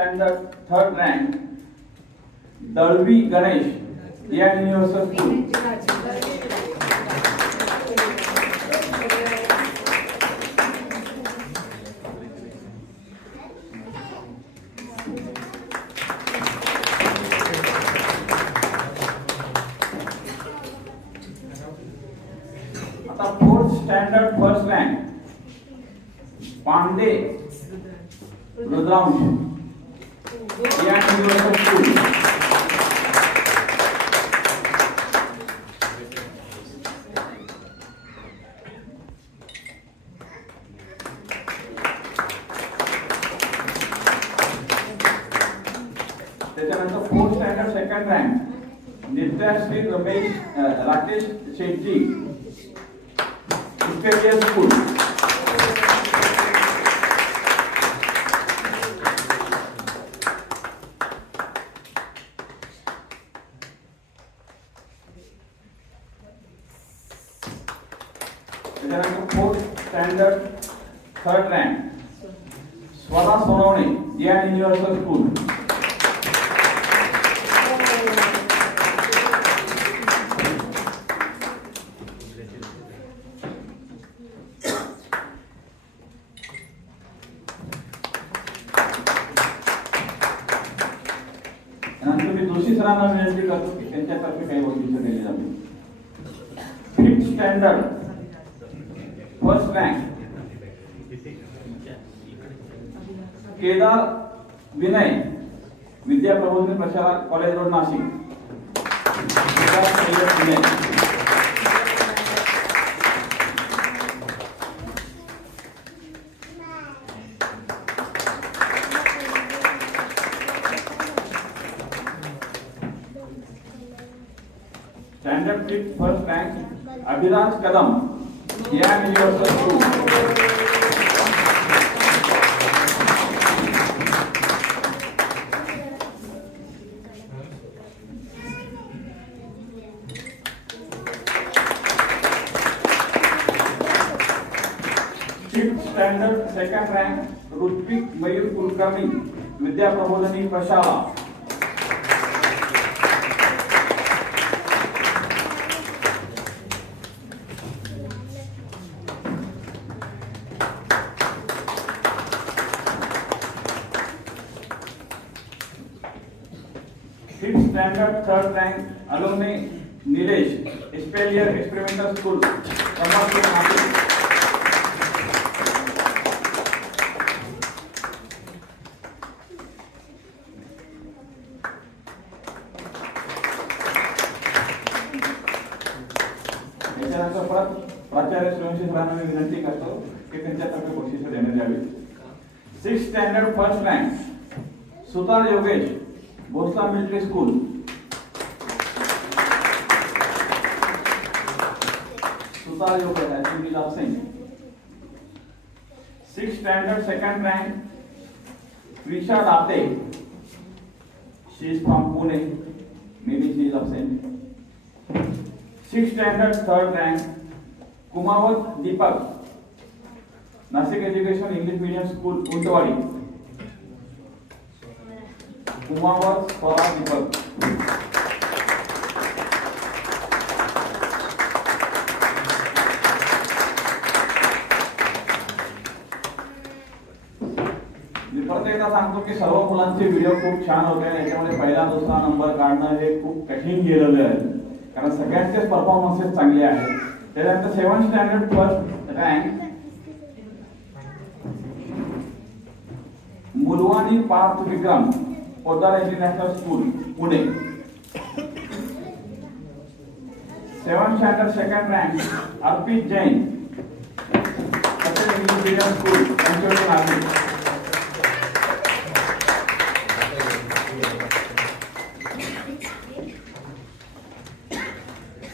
Standard third rank Dalvi Ganesh या universal school. आता fourth standard first rank Pandey Rudransh या युनिव्हर्सल स्कूल. त्याच्यानंतर fourth standard second rank Nityashree Ramesh Rakesh Shetty Espalier school. त्याच्यानंतर fourth standard third rank Swara Sonawane या universal school. नंतर मी दोषी सरांना विनंती करतो की त्यांच्यातर्फे काही वक्तव्य केले जाते. Fifth standard first rank Kedar Vinay Vidya Prabodhini Prashala college road Nashik. Standard fifth first rank Abhiraj Kadam या universal school. Fifth standard second rank Rutvik Mayur Kulkarni Vidya Prabodhini Prashala. Fifth standard third rank Alone Nilesh Espalier experimental school Nashik. याच्यानंतर परत प्राचार्य श्रीवंशी सरांना मी विनंती करतो की त्यांच्यातर्फे बक्षीस देण्यात यावी. Sixth standard first rank Sutar Yogesh Bhosala military school. Sutar Yogesh I think is absent. Sixth standard second rank Prisha Date she is from Pune, maybe she is absent. Sixth standard third rank Kumawat Deepak Nashik education English medium school Untwadi. Kumawat Swara Deepak. मी परत एकदा सांगतो की सर्व मुलांचे व्हिडिओ खूप छान होते आणि याच्यामध्ये पहिला दुसरा नंबर काढणं हे खूप कठीण गेलेलं आहे कारण सगळ्यांचेच परफॉर्मन्सेस चांगले आहेत. त्याच्यानंतर seventh standard first rank Mulwani Parth Vikram Podar international school Pune. Seventh standard second rank Arpit Jain English medium school Nashik.